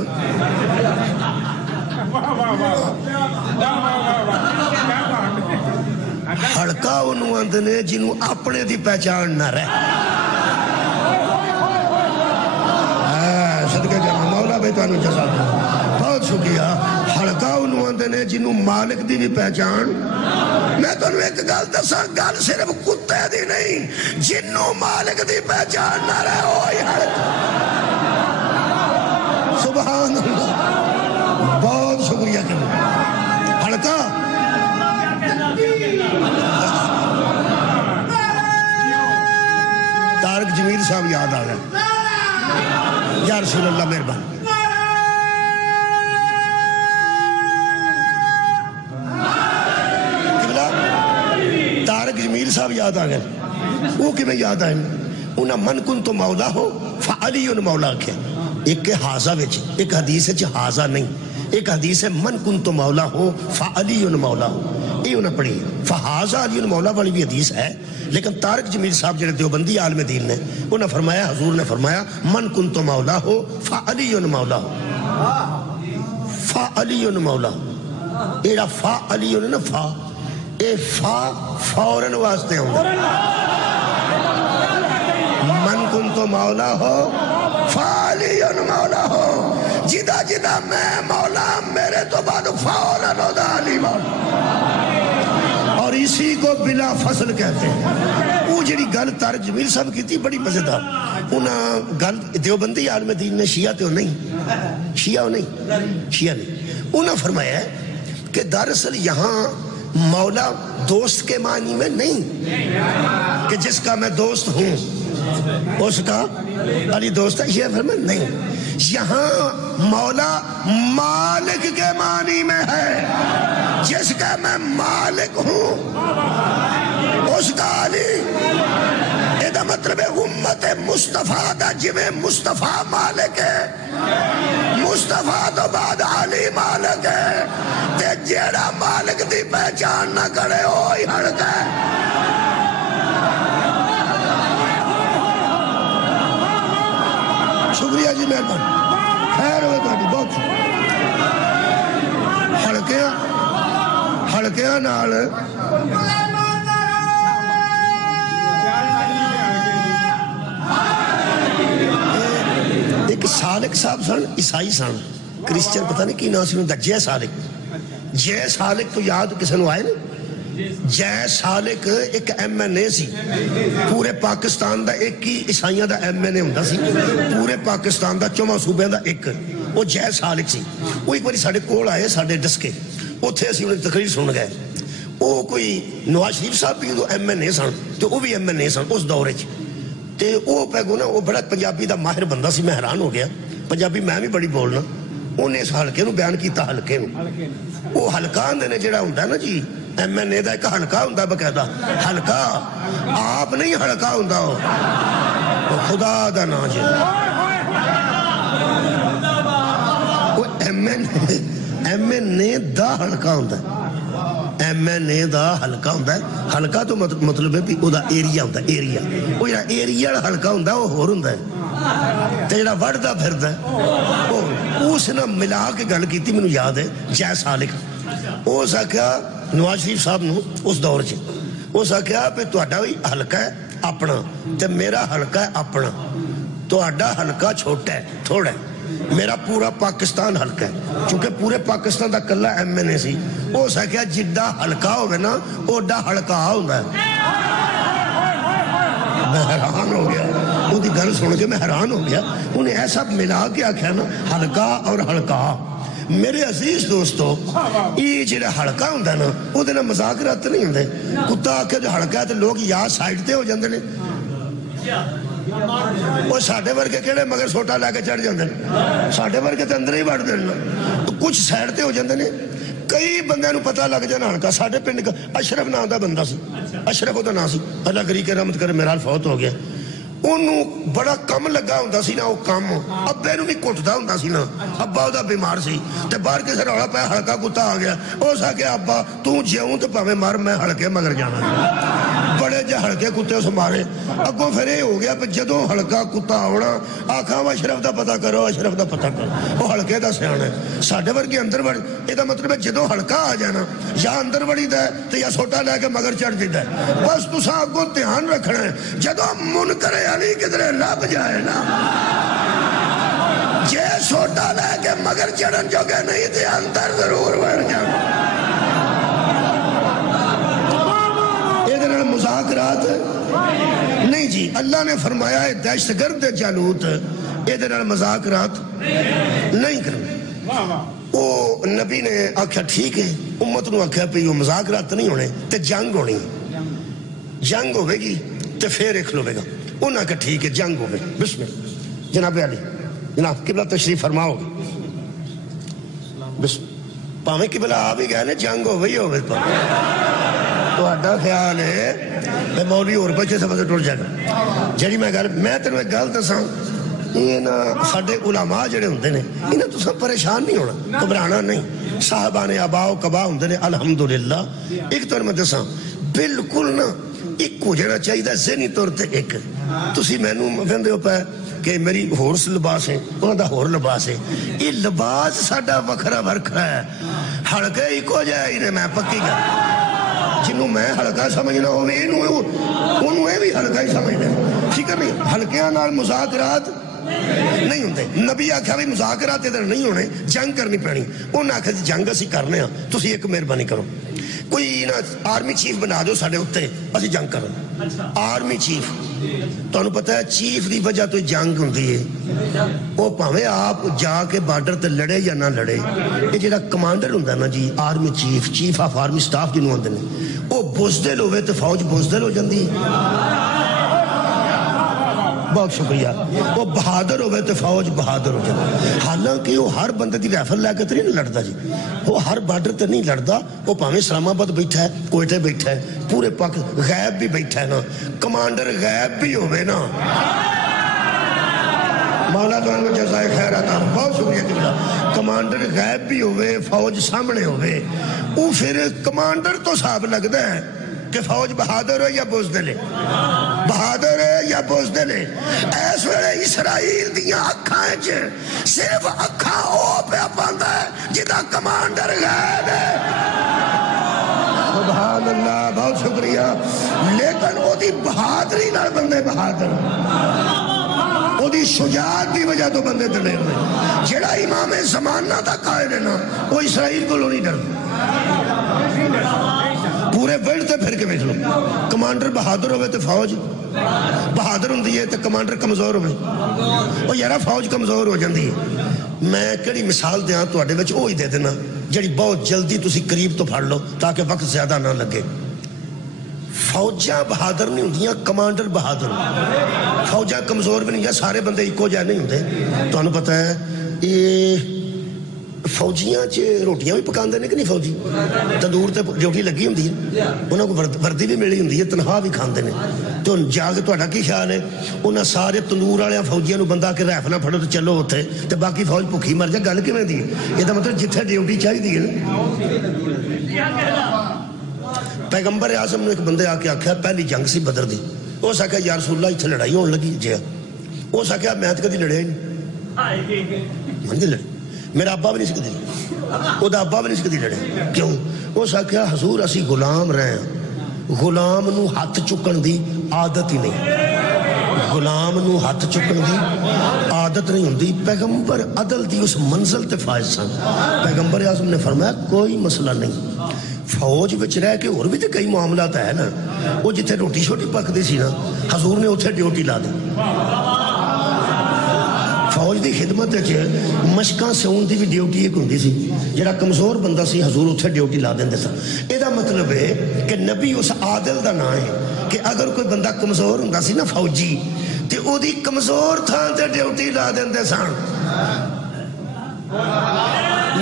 ہلکا انہوں اندنے جنہوں اپنے دی پہچان نہ رہے۔ صدقہ جانا مولا بھائی تو انہوں جزا دیں، بہت شکریہ۔ ہلکا انہوں اندنے جنہوں مالک دی بھی پہچان، میں تو انہوں ایک گل دسا، گل صرف کتے دی نہیں، جنہوں مالک دی پہچان نہ رہے ہوئی ہلکا۔ سبحان اللہ، بہت شکریہ کریں ہلکا۔ طارق جمیل صاحب یاد آ گئے، یا رسول اللہ مہربان۔ طارق جمیل صاحب یاد آ گئے، وہ کہ میں یاد آئیں انہاں من کن تو مولا ہو فعلی مولا کے، ایک کہ حاضہ وچ، ایک حدیث ہے حاضہ نہیں، ایک حدیث ہے من کن تو مولا ہو فعلی مولا ہو، یہ انہاں پڑھی فحاضہ علی مولا والی بھی حدیث ہے، لیکن طارق جمیل صاحب جڑے دیوبندی عالم دین نے انہاں فرمایا، حضور نے فرمایا من کن تو مولا ہو فعلی مولا ہو، فعلی مولا ہو، ایڑا فعلی نا فا، اے فا فوراً واسطے ہوں من کن تو مولا ہو فعلی مولا ہو، جدہ جدہ میں مولا میرے تو بعد فوراً ہودا علی مولا، اور اسی کو بلا فصل کہتے ہیں۔ وہ جڑی گل طارق جمیل صاحب کی تھی بڑی مزیدار، انہاں گل دیوبندی عالم دین نے شیعہ تے ہو نہیں، شیعہ ہو نہیں، شیعہ نہیں، انہاں فرمایا ہے کہ دراصل یہاں مولا دوست کے معنی میں نہیں کہ جس کا میں دوست ہوں اس کا علی دوست ہے، یہ فرمایا نہیں، یہاں مولا مالک کے معنی میں ہے، جس کا میں مالک ہوں اس کا علی۔ یہ مطلب ہے امت مصطفیٰ دا جویں مصطفیٰ مالک ہے، مصطفیٰ تو بعد علی مالک ہے، تے جیڑا مالک دی پہچان نہ کرے ہوئی ہڑک ہے۔ شکریہ جی مہربان، خیر ہوئے تو بہت ہڑکیاں نال ایک سالک صاحب سن، عیسائی سن، کرسچن پتہ نہیں کی نام سی انہوں دا، جے سالک، جے سالک تو یاد کسے نو آئے نا، جے سالک ایک ایم این اے سی، پورے پاکستان دا ایک ہی عیسائیاں دا ایم این اے ہوندا سی، پورے پاکستان دا 4 صوبیاں دا ایک، وہ جے سالک سی، وہ ایک باری ساڑھے کول آئے ساڑھے ڈسکے، اتھے اسی انہیں تقریر سن گئے، وہ کوئی نواز شریف صاحب بھی ایم این اے سن، تو وہ بھی ایم این اے سن اس دورے چ، تے وہ پیگو نا وہ بڑا پنجابی دا ماہر بندہ سی، میں حیران ہو گیا، پنجابی میں بھی بڑی بولنا، انہیں اس حلقے نو بیان کیتا، حلقے نو وہ حلقہ اندنے جڑا ہوندہ نا جی ایم این اے دا ایک حلقہ ہوندہ بقیدہ، حلقہ آپ نہیں حلقہ ہوندہ ہو، خدا دا نا جی، وہ ایم این اے دا حلقہ ہوندہ ہے، ایم این اے دا حلقہ ہوندہ ہے، حلقہ تو مطلب ہے بھی او دا ایریا ہوندہ ہے، ایریا، وہ جڑا ایریا حلقہ ہوندہ ہے وہ ہور ہوندہ ہے، تے جڑا وڑدہ پھردہ ہے، اس نے ملا کے گل کیتی میں نے یاد ہے، جے سالک، وہ ساکھا نواز شریف صاحب نو اس دور چ، وہ ساکھا پہ تو اڈا بھی حلقہ ہے اپنا، تے میرا حلقہ ہے اپنا، تو اڈا حلقہ چھوٹا ہے، تھوڑا ہے، میرا پورا پاکستان حلقہ ہے، چونکہ پورے پاکستان دا کلہ ایم این اے سی، وہ ساکھا جدہ حلقہ ہوئے نا، اوڈا حلقہ ہوگا ہے، میں حیران ہو گیا، وہ گل سن کے میں حیران ہو گیا. انہیں ایسا ملا کے آخیا نا ہلکا اور ہلکا. میرے عزیز دوستو یہ جڑا ہلکا ہوں نا وہ مذاکرات نہیں ہوں. کتا آخیا جو ہلکا ہے تو لوگ یا سائڈ تے ہو جاندے نے. وہ ساڈے ورگے کہڑے مگر سوٹا لے کے چڑھ جاندے نے. ساڈے ورگے تو اندر ہی وڑ دے. تو کچھ سائڈ تے ہو جاندے نے. کئی بندے نو پتہ لگ جانا ہلکا. ساڈے پنڈ کا اشرف نام دا بندہ سی. اشرف وہ نام سی. اللہ کری کے رحمت کرے میرا فوت ہو گیا. انہوں بڑا کم لگا ہوں سی نا وہ کم. ابے نو بھی کٹدا ہوں سی نا. ابا وہ بیمار سی تے باہر کسے رولا پایا ہلکا کتا آ گیا. اس آ کے ابا تو جیوں تو پاویں مر میں ہلکے مگر جانا. بڑے جے ہلکے کتے اس مارے. اگوں پھر یہ ہو گیا پہ جدوں ہلکا کتا آنا آکھاں اشرف دا پتہ کرو اشرف دا پتہ کرو. وہ ہلکے دا سیاح ہے. ساڈے ورگے اندر وڑ یہ مطلب ہے جدوں ہلکا آ جانا یا اندر وڑی دا ہے تو یا سوٹا لے کے مگر چڑھ دیتا ہے. بس تساں اگوں دھیان رکھنا ہے جدوں منکر علی کدھر لب جائے نا جے سوٹا لے کے مگر چڑھن جوگے نہیں تے اندر ضرور وڑ جانا. مذاکرات نہیں جی. اللہ نے فرمایا ہے دہشت گرد جالوت یہ مذاکرات نہیں کرنا. وہ نبی نے آخیا ٹھیک ہے. امت نو آخیا پہ یہ مذاکرات نہیں ہونے تے جنگ ہونی. جنگ ہوئے گی تے پھر ایک لوے گا. انہاں کہا ٹھیک ہے جنگ ہوئے. بسم اللہ. جناب علی جناب قبلہ تشریف فرماؤ گے. بسم پاویں قبلہ آ بھی گئے نا جنگ ہوئے ہی ہوئے. تو اڈا خیال ہے میں مولوی اور بچے سے بدل ٹوٹ جائے گا. جڑی میں تینوں ایک گل دساں یہ نا ساڈے علماء جڑے ہوندے نے انہاں تساں پریشان نہیں ہونا گھبرانا نہیں. صاحبان آبا و کبا ہوندے نے الحمدللہ. ایک تو میں دساں بالکل نا ایک ہو جانا چاہیے ذہنی طور تے. ایک تسی مینوں کہندے ہو پے کہ میری ہور لباس ہے انہاں دا ہور لباس ہے. یہ لباس ساڈا وکھرا ورکھرا ہے. ہلکے ایکو جائے انہیں میں پکی گل جنہوں میں ہلکا سمجھنا انہوں بھی ہلکا ہی سمجھنا. فکر نہیں. ہلکیاں نال مذاکرات نہیں ہوندے. نبی آکھیا بھی مذاکرات ادھر نہیں ہونے جنگ کرنی پڑنی. انہوں آکھیا جی جنگ اسی کرنے ہاں تسی ایک مہربانی کرو کوئی نا آرمی چیف بنا دو ساڈے اوتے اسی جنگ کرو. آرمی چیف تانوں پتہ ہے چیف دی وجہ تو جنگ ہوندی ہے. وہ پاویں آپ جا کے بارڈر تے لڑے یا نہ لڑے. یہ جڑا کمانڈر ہوندا نا جی army chief chief of army staff جنوں آندے نے وہ بزدل ہوئے تو فوج بزدل ہو جاندی. بہت شکریہ. وہ بہادر ہوئے تو فوج بہادر ہو جاندی. حالانکہ وہ ہر بندے دی رائفل لے کے تو نہیں لڑتا جی. وہ ہر بارڈر تے نہیں لڑتا. وہ پاویں اسلام آباد بیٹھا ہے کوئٹے بیٹھا ہے پورے پاک غیب بھی بیٹھا ہے نا. کمانڈر غیب بھی ہوئے نا. مولا تو انہوں جزائے خیر عطا. بہت شکریہ جملہ. کمانڈر غیب بھی ہوئے فوج سامنے ہوئے. وہ پھر کمانڈر تو صاحب لگتا ہے کہ فوج بہادر ہے یا بزدل ہے. بہادر ہے یا بزدل ہے. اس ویلے اسرائیل دیاں اکھاں وچ صرف اکھاں او پہ پاندا ہے جدا کمانڈر غیب ہے. سبحان اللہ. بہت شکریہ. لیکن وہ دی بہادری نال بندے بہادر وہ دی شجاعت دی وجہ تو بندے تے ڈر رہے. جڑا امام زمانہ دا قائد ہے نا وہ اسرائیل کو نہیں ڈردا. پورے ورلڈ تے پھر کے بیٹھ لو. کمانڈر بہادر ہوئے تو فوج بہادر ہوندی ہے تو کمانڈر کمزور ہوئے. وہ یارا فوج کمزور ہو جاندی ہے. میں کیڑی مثال دیاں تواڈے وچ وہی دے دینا جڑی بہت جلدی تسی قریب تو پھڑ لو تاکہ وقت زیادہ نہ لگے. فوجاں بہادر نہیں ہوندیاں کمانڈر بہادر. فوجاں کمزور بھی نہیں ہیں. سارے بندے ایکو جہے نہیں ہوندے. تانوں پتہ ہے یہ فوجیاں چ روٹیاں بھی پکاندے نے کہ نہیں. فوجی تندور تے ڈیوٹی لگی ہوندی ہے. انہاں کو وردی بھی ملی ہوندی ہے تنخواہ بھی کھاندے نے. تو جا کے تہاڈا کی خیال ہے انہاں سارے تندور والے فوجیاں نو بندہ کہ رائفل نہ پھڑو تو چلو اوتھے تے باقی فوج بھوکی مر جائے. گل کیویں دی ہے؟ یہ دا مطلب جتھے ڈیوٹی چاہیے ہے نا. پیغمبر اعظم نے ایک بندے آ کے آخیا پہلی جنگ سی بدر دی. اس آخیا یا رسول اللہ اتنے لڑائی ہون لگی جی. اس آخیا میں تو کدی لڑیا ہی نہیں. میرا ابا بھی نہیں سی کدی وہ ابا بھی نہیں سی کدی لڑیا. کیوں؟ اس آخیا حضور اسی غلام رہے ہیں. غلام نو ہاتھ چکن دی عادت ہی نہیں. غلام نو ہاتھ چکن دی عادت نہیں ہوندی. پیغمبر عدل دی اس منزل تے فائز سن. پیغمبر اعظم نے فرمایا کوئی مسئلہ نہیں. فوج وچ رہ کے اور بھی تو کئی معاملات ہے نا. وہ جتھے روٹی شوٹی پکتی سی نا حضور نے اتنے ڈیوٹی لا دی. فوج دی خدمت مشقاں سون دی بھی ڈیوٹی ایک ہوندی سی. جڑا کمزور بندہ سی حضور اتنے ڈیوٹی لا دیندے سن. یہ مطلب ہے کہ نبی اس عادل دا نام ہے کہ اگر کوئی بندہ کمزور ہوندا سی نا فوجی تے او دی کمزور تھان تے ڈیوٹی لا دیندے سن.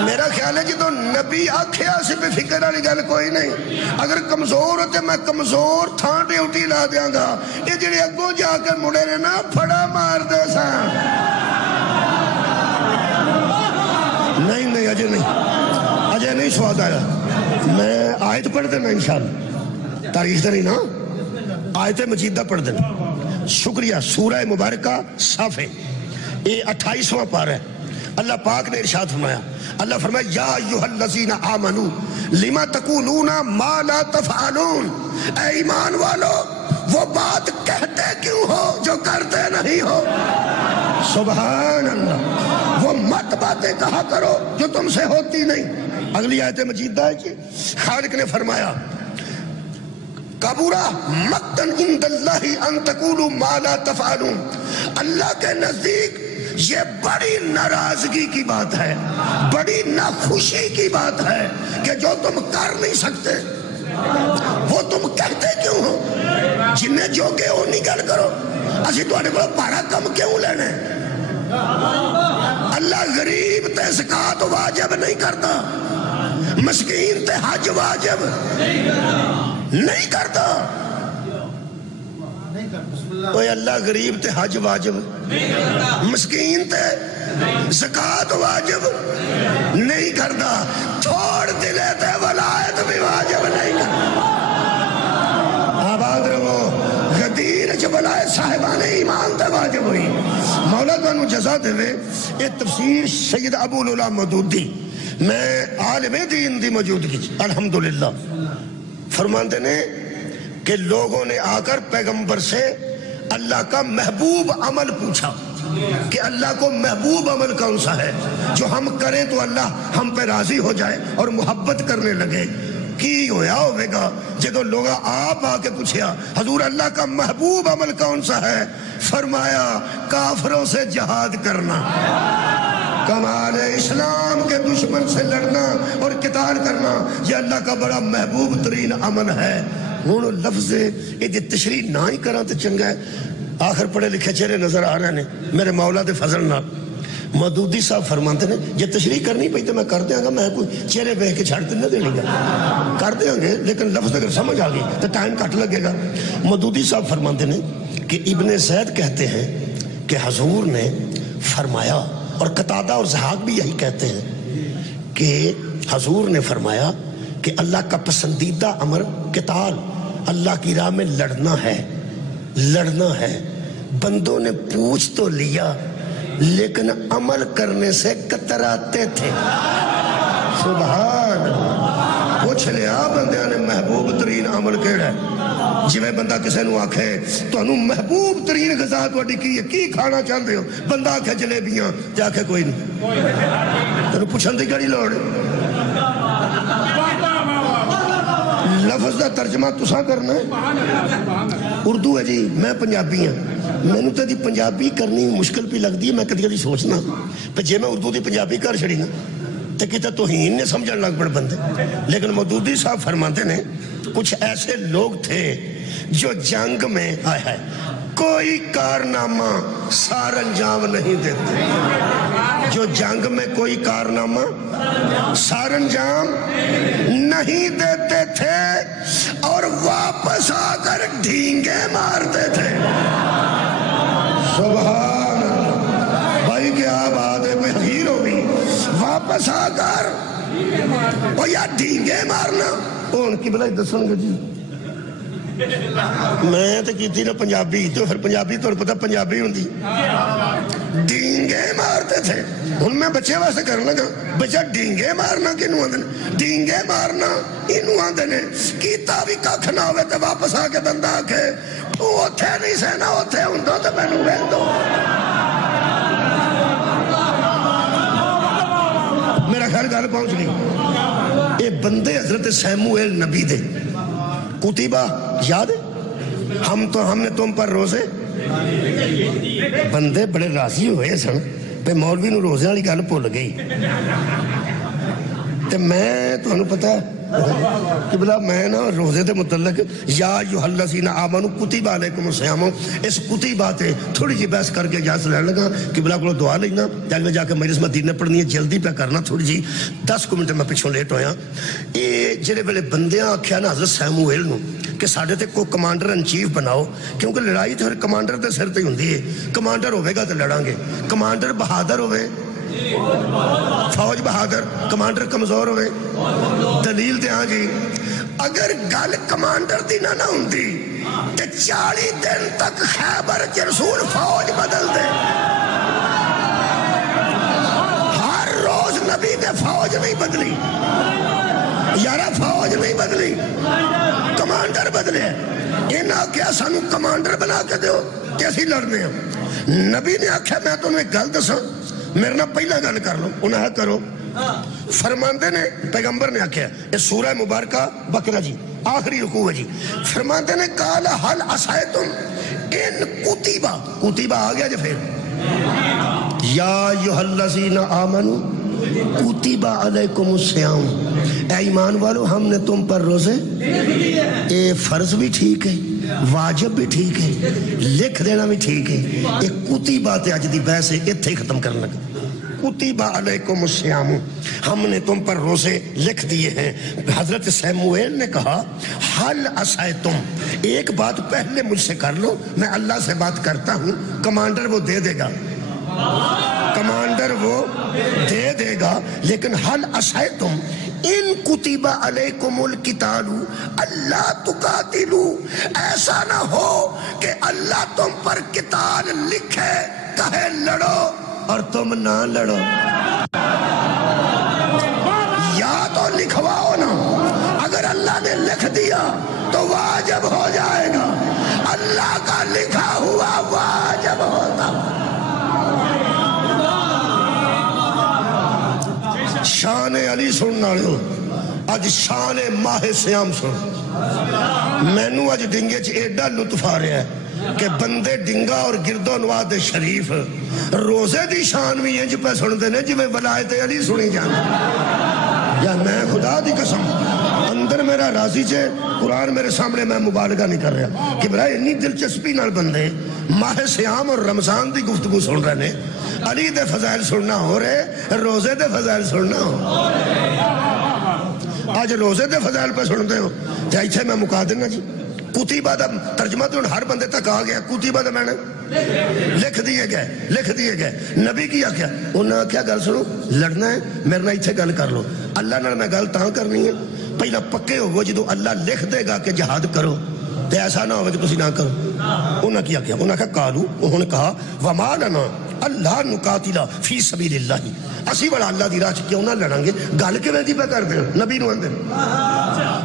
میرا خیال ہے جدو نبی آکھیا سی پہ فکر والی گل کوئی نہیں. اگر کمزور ہوتے میں کمزور تھان ڈیوٹی لا دیاں گا. یہ جڑے اگوں جا کے مڑے نے نا پھڑا مار دے سن. نہیں اجے نہیں سواد آیا. میں آیت پڑھ دینا انشاءاللہ. تاریخ تو نہیں نا, آیت مجیدہ پڑھ دینا. شکریہ. سورہ مبارکہ صافے یہ 28واں پارہ ہے. اللہ پاک نے ارشاد فرمایا, اللہ فرمایا یا ایھا الذین آمنوا لما تقولون ما لا تفعلون. اے ایمان والو وہ بات کہتے کیوں ہو جو کرتے نہیں ہو. سبحان اللہ. وہ مت باتیں کہا کرو جو تم سے ہوتی نہیں. اگلی آیت مجیدہ ہے کہ خالق نے فرمایا کبورا مقتا عند اللہ ان تقولوا ما لا تفعلون. اللہ کے نزدیک یہ بڑی ناراضگی کی بات ہے, بڑی ناخوشی کی بات ہے کہ جو تم کر نہیں سکتے وہ تم کہتے کیوں ہو. جنہیں جو کہ وہ نہیں گل کرو. اسی تواڈے کول پارا کم کیوں لینے. اللہ غریب تے زکات واجب نہیں کرتا, مسکین تے حج واجب نہیں کرتا. اوے اللہ غریب تے حج واجب, مسکین تے زکات واجب نہیں کرتا. تھوڑ دلے تے ولایت بھی واجب نہیں کرتا. آباد رہو. غدیر چ ولایت صاحبان ایمان تے واجب ہوئی. مولا تانوں جزا دے. یہ تفسیر سید ابو العلا مودودی میں عالم دین دی موجودگی الحمدللہ فرماندے نے کہ لوگوں نے آ کر پیغمبر سے اللہ کا محبوب عمل پوچھا کہ اللہ کو محبوب عمل کون سا ہے جو ہم کریں تو اللہ ہم پہ راضی ہو جائے اور محبت کرنے لگے. کی ہویا ہوئے گا جدو لوگ آپ آ کے پوچھیا حضور اللہ کا محبوب عمل کون سا ہے, فرمایا کافروں سے جہاد کرنا. کمال اسلام کے دشمن سے لڑنا اور قتال کرنا یہ اللہ کا بڑا محبوب ترین عمل ہے. ہوں لفظ یہ تشریح نہ ہی کرا تو چنگا ہے. آخر پڑھے لکھے چہرے نظر آ رہے ہیں میرے مولا دے فضل نال. مودودی صاحب فرماتے ہیں یہ تشریح کرنی پئی تو میں کر دیاں گا. میں کوئی چہرے بیٹھ کے چھڑ کے نہ دینی گا, کر دیاں گے لیکن لفظ اگر سمجھ آ گئی تو ٹائم کٹ لگے گا. مودودی صاحب فرماتے ہیں کہ ابن زید کہتے ہیں کہ حضور نے فرمایا, اور قتادہ اور زہاق بھی یہی کہتے ہیں کہ حضور نے فرمایا کہ اللہ کا پسندیدہ امر قتال, اللہ کی راہ میں لڑنا ہے. بندوں نے پوچھ تو لیا لیکن عمل کرنے سے کتراتے تھے. سبحان اللہ. پوچھ لیا بندیاں نے محبوب ترین عمل کیڑا ہے. جی میں بندہ کسے نو آکھے تو انہوں محبوب ترین غذا تو اڈی کی کھانا چاہتے ہو, بندہ آکھے جلیبیاں تے آکھے کوئی نہیں. تینوں پوچھن دی کیڑی لوڑ. لفظ دا ترجمہ تساں کرنا ہے. اردو ہے جی, میں پنجابی ہوں. مینوں تے دی پنجابی کرنی مشکل بھی لگتی ہے. میں کدی کدی سوچنا کہ جے میں اردو دی پنجابی کر چھڑی نا تو کتے توہین نے سمجھن لگ پڑ بندے. لیکن مودودی صاحب فرماتے ہیں کچھ ایسے لوگ تھے جو جنگ میں آئے کوئی کارنامہ سار انجام نہیں دیتے. جو جنگ میں کوئی کارنامہ سار انجام نہیں دیتے تھے اور واپس آ کر ڈھینگے مارتے تھے. سبحان اللہ. بھائی کیا بات ہے, کوئی حقیر ہوگی. واپس آ کر وہ یا ڈھینگے مارنا. ان کی بلائی دسن گے جی میں تو کی نا پنجابی, تو پھر پنجابی تو پتا پنجابی ہوندی. ڈینگے مارتے تھے. ہن میں بچے واسطے کرن لگا بچہ ڈینگے مارنا کنوں آندے نے. ڈینگے مارنا اینوں آندے نے کیتا بھی ککھ نہ ہوے تے واپس آ کے بندہ آکھے تو اوتھے نہیں سہنا, اوتھے ہوندا تے مینوں ویکھ دو. میرا خیال گل پہنچ گئی. یہ بندے حضرت سیموئیل نبی دے کتبہ یاد ہے ہم نے تم پر روزے بندے بڑے راضی ہوئے سن پہ مولوی نو روزے والی گل بھول گئی تے میں تمہیں پتہ ہے کہ بلا میں نا روزے دے متعلق یا ایھا الذین آمنوا کتب علیکم الصیام اس کتبہ تے تھوڑی جی بحث کر کے اجازت لینے لگا کہ بلا کو دعا لینا اگلے جا کے مجلس مدینے پڑھنی ہے جلدی پہ کرنا تھوڑی جی 10 منٹ میں پچھوں لیٹ ہویا یہ جڑے ویلے بندیاں آکھیا نا حضرت سیموئیل نو کہ ساڈے تے کو کمانڈر ان چیف بناؤ کیونکہ لڑائی تو ہر کمانڈر دے سر تے ہوندی ہے کمانڈر ہوے گا تے لڑاں گے کمانڈر بہادر ہوے فوج بہادر کمانڈر کمزور ہوئے دلیل دے ہاں جی اگر گل کمانڈر دی نہ ہوندی تے 40 دن تک خیبر کے رسول فوج بدل دے ہر روز نبی نے فوج نہیں بدلی یارا فوج نہیں بدلی کمانڈر بدلے انہاں کیا سانو کمانڈر بنا کے دیو کیسی لڑنے ہیں نبی نے آکھا میں تو ایک گل دساں میرے نہ پہلا گل کر لو انہاں کرو فرماندے نے پیغمبر نے آکھیا یہ سورہ مبارکہ بقرہ جی آخری رکوع ہے جی فرماندے نے قال هل عصیتم ان کتبہ آ گیا جی پھر یا ایھا الذین آمنوا کتب علیکم الصیام اے ایمان والو ہم نے تم پر روزے اے فرض بھی ٹھیک ہے واجب بھی ٹھیک ہے لکھ دینا بھی ٹھیک ہے ایک کتبہ تے اج دی بحث ہے اتھے ختم کرنے لگا کتب علیکم الصیام ہم نے تم پر روزے لکھ دیے ہیں حضرت سیموئیل نے کہا حل عصیتم ایک بات پہلے مجھ سے کر لو میں اللہ سے بات کرتا ہوں کمانڈر وہ دے دے گا کمانڈر وہ دے دے گا لیکن حل عصیتم ان کتب علیکم القتال اللہ تقاتلو ایسا نہ ہو کہ اللہ تم پر قتال لکھے کہے لڑو اور تم نہ لڑو یا تو لکھواؤ نا اگر اللہ نے لکھ دیا تو واجب ہو جائے گا اللہ کا لکھا ہوا واجب ہوتا شان علی سننا لو اج شان ماہ سیام سن مینو اج ڈنگے چ ایڈا لطف آ رہا ہے کہ بندے ڈنگا اور گرد و نواز شریف روزے دی شان بھی انج پہ سنتے ہیں جی میں ولایت علی سنی جانا یا میں خدا دی قسم اندر میرا راضی چے قرآن میرے سامنے میں مبالغہ نہیں کر رہا کہ برائے اتنی دلچسپی نال بندے ماہ سیام اور رمضان دی گفتگو سن رہے ہیں علی دے فضائل سننا ہو رہے روزے دے فضائل سننا ہو آج روزے دے فضائل پہ سنتے ہو تو ایتھے میں مکا دینا جی کتبہ دا ترجمہ تو ہر بندے تک آ گیا کتبہ دا میں نے لکھ دیے گئے نبی کیا کیا انہوں نے کیا گل سنو لڑنا ہے میرے نہ ایتھے گل کر لو اللہ نے میں گل تاں کرنی ہے پہلا پکے ہو جدو اللہ لکھ دے گا کہ جہاد کرو تو ایسا نہ ہو کہ تسی نہ کرو انہوں نے کیا انہوں نے کہا قالو انہوں نے کہا وما لنا اللہ نقاتل فی سبیل اللہ اسی بڑا اللہ دی راہ کیوں نہ لڑیں گے گل کے ویدی پہ کر دیں نبی نو اندر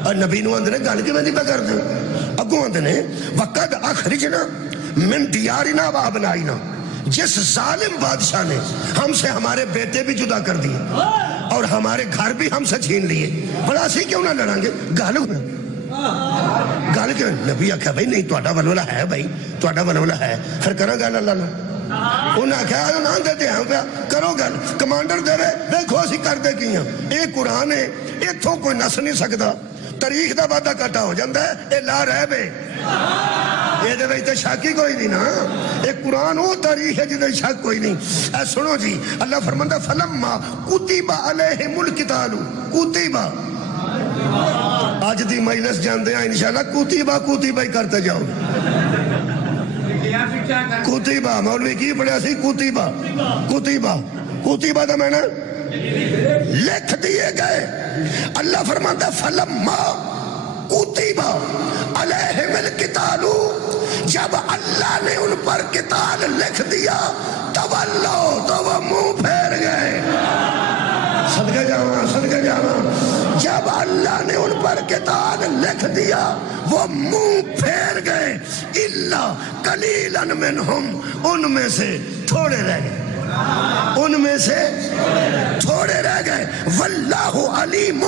اور نبی نو اندر گل کے ویدی پہ کر دیں اگوں اندر وقد اخرجنا من دیارنا و ابنائنا جس ظالم بادشاہ نے ہم سے ہمارے بیٹے بھی جدا کر دیے اور ہمارے گھر بھی ہم سے چھین لیے بڑا اسی کیوں نہ لڑیں گے گل کے نبی آکھا بھائی نہیں توڑا ولولا ہے بھائی توڑا ولولا ہے پھر کرو گل اللہ انہوں نے کہا نہ دیتے ہیں پہ کرو گل کمانڈر دے رہے دیکھو اسی کر دے کی ہیں اے قرآن ہے اتھوں کوئی نس نہیں سکتا تاریخ دا وعدہ کٹا ہو جاندہ ہے اے لا رہ بے یہ دے بھائی تے شاکی کوئی نہیں نا اے قرآن وہ تاریخ ہے جدے شاک کوئی نہیں اے سنو جی اللہ فرماندہ فلما کتب علیہم القتال کتب آج دی مجلس جاندے ہیں انشاءاللہ کتبہ ہی کرتے جاؤ کتبہ مولوی کی پڑھے اسی کتبہ دا میں نے لکھ دیے گئے اللہ فرماتا فلما کتب علیہم القتال جب اللہ نے ان پر قتال لکھ دیا تولو تو وہ منہ پھیر گئے صدقے جاواں جب اللہ نے ان پر قتال لکھ دیا وہ منہ پھیر گئے الا قلیلا منہم ان میں سے تھوڑے رہ گئے ان میں سے تھوڑے رہ گئے. واللہ علیم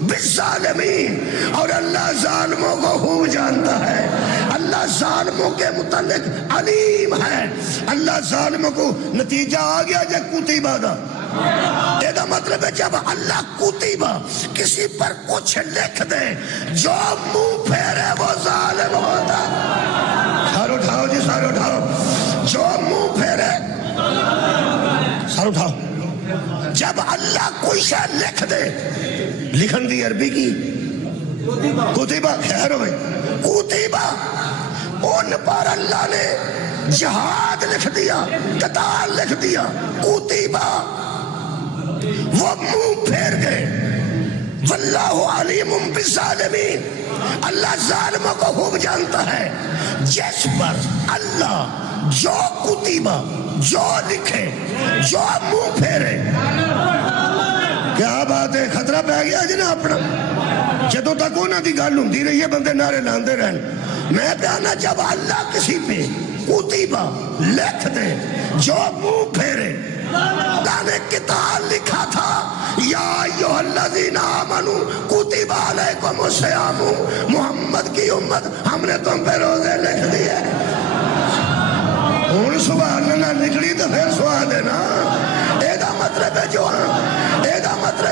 بالظالمین، اور اللہ ظالموں کو خوب جانتا ہے. اللہ ظالموں کے متعلق علیم ہے. اللہ ظالموں کو نتیجہ آ گیا جب کتبہ دا. یہ مطلب ہے جب اللہ کتبہ کسی پر کچھ لکھ دے، جو منہ پھیرے وہ ظالم ہوتا. سر اٹھاؤ جی، سر اٹھاؤ. جو منہ پھیرے، سر اٹھاؤ. جب اللہ کوئی شے لکھ دے، لکھن دی عربی کی کتبہ، خیر ہوئے کتبہ، ان پر اللہ نے جہاد لکھ دیا، قتال لکھ دیا. کتبہ، وہ منہ پھیر گئے. واللہ علیم بالظالمین، اللہ ظالموں کو خوب جانتا ہے. جس پر اللہ جو کتبہ، جو لکھے، جو منہ پھیرے. کیا بات ہے، خطرہ پہ گیا جی نا اپنا. جدوں تک انہاں دی گل ہوندی رہی ہے بندے نعرے لاندے رہن. میں کہنا جب اللہ کسی پہ کتبہ لکھ دے، جو منہ پھیرے. اللہ نے کتاب لکھا تھا، یا ایھا الذین آمنوا کتب علیکم الصیام. محمد کی امت، ہم نے تم پہ روزے لکھ دیے. ہوں سبحان اللہ نکلی تو پھر سوا دینا. ایدہ مطلب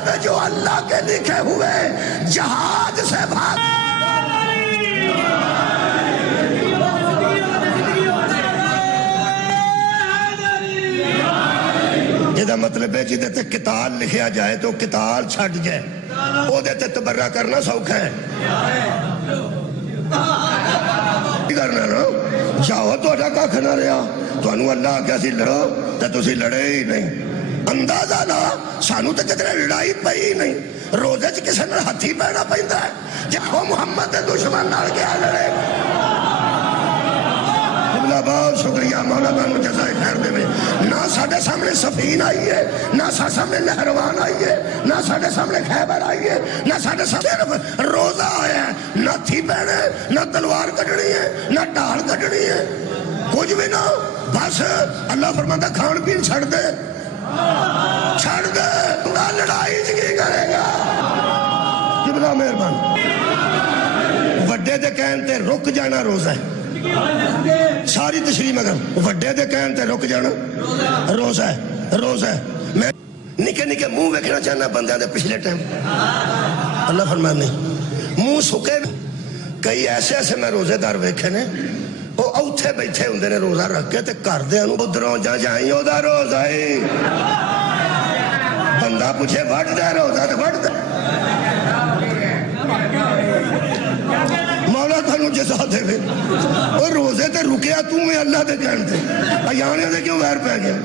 ہے جو اللہ کے لکھے ہوئے جہاد سے بھاگ. یہ مطلب ہے جہاں تے کتال لکھیا جائے تو کتال چھٹ جائے، وہ تے تبرہ کرنا سوکھا ہے. کرنا نا جاؤ تو کھ نہ رہا. تمہیں اللہ کیا سی لڑو تو تسی لڑے ہی نہیں. اندازہ لا سانو تو کتنے لڑائی پئی نہیں. روزے چ کسی نے ہاتھی پینا پیندا ہے جب وہ محمد کے دشمن نال کیا لڑے. بہت شکریہ مولا تانوں جزائے خیر دے. نہ ساڈے سامنے سفین آئی ہے، نہ ساڈے سامنے نہروان آئی ہے، نہ ساڈے سامنے خیبر آئی ہے، نہ ساڈے سامنے روزہ آیا ہے. نہ تھی پہنے، نہ تلوار کٹنی ہے، نہ ڈال کٹنی ہے، کچھ بھی نہ. بس اللہ فرماتا کھان پین چھڑ دے، چھڑ دے. نہ لڑائی کی کرے گا. جبلا مہربان. وڈے دے کہن تے رک جانا روزہ ہے. ساری تشریح مگر وڈے دے کہن تے رک جانا روزہ ہے. روزہ ہے. میں نکے نکے منہ ویکھنا چاہنا بندیاں دے پچھلے ٹائم. اللہ فرمان نہیں منہ سکے. کئی ایسے ایسے میں روزے دار ویکھے نے، وہ اوتھے بیٹھے ہوندے نے روزہ رکھ کے تے کردیاں نوں ادھروں جا جائیں اودا روزہ ہی. بندہ پوچھے وڈ دے روزہ تے وڈ دے. مولا تھانوں جزا دے وے. اور روزے تے رکیا تو میں اللہ دے کہن تے بیانے دے کیوں ویر پہ گیا.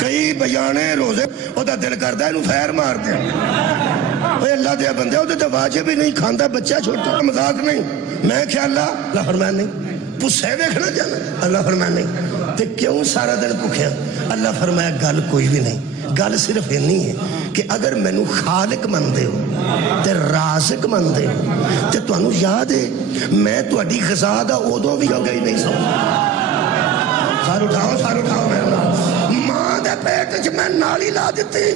کئی بیانے روزے او دا دل کردا اینو فیر مار دے. اوے اللہ دے بندے او تے واجب ہی نہیں، کھاندا بچہ چھوٹا. مذاق نہیں. میں کیا اللہ فرمان نہیں پسے ویکھنا جانا. اللہ فرمان نہیں تے کیوں سارا دن بھوکھیا. اللہ فرمایا گل کوئی بھی نہیں. گل صرف اینی ہے کہ اگر مینوں خالق مندے ہو تے رازق مندے ہو تے تانوں یاد ہے میں تہاڈی غذا دا ادوں بھی ہو گئی نہیں سو. سر اٹھاؤ، سر اٹھاؤ. ماں دے پیٹ وچ میں نالی لا دتی،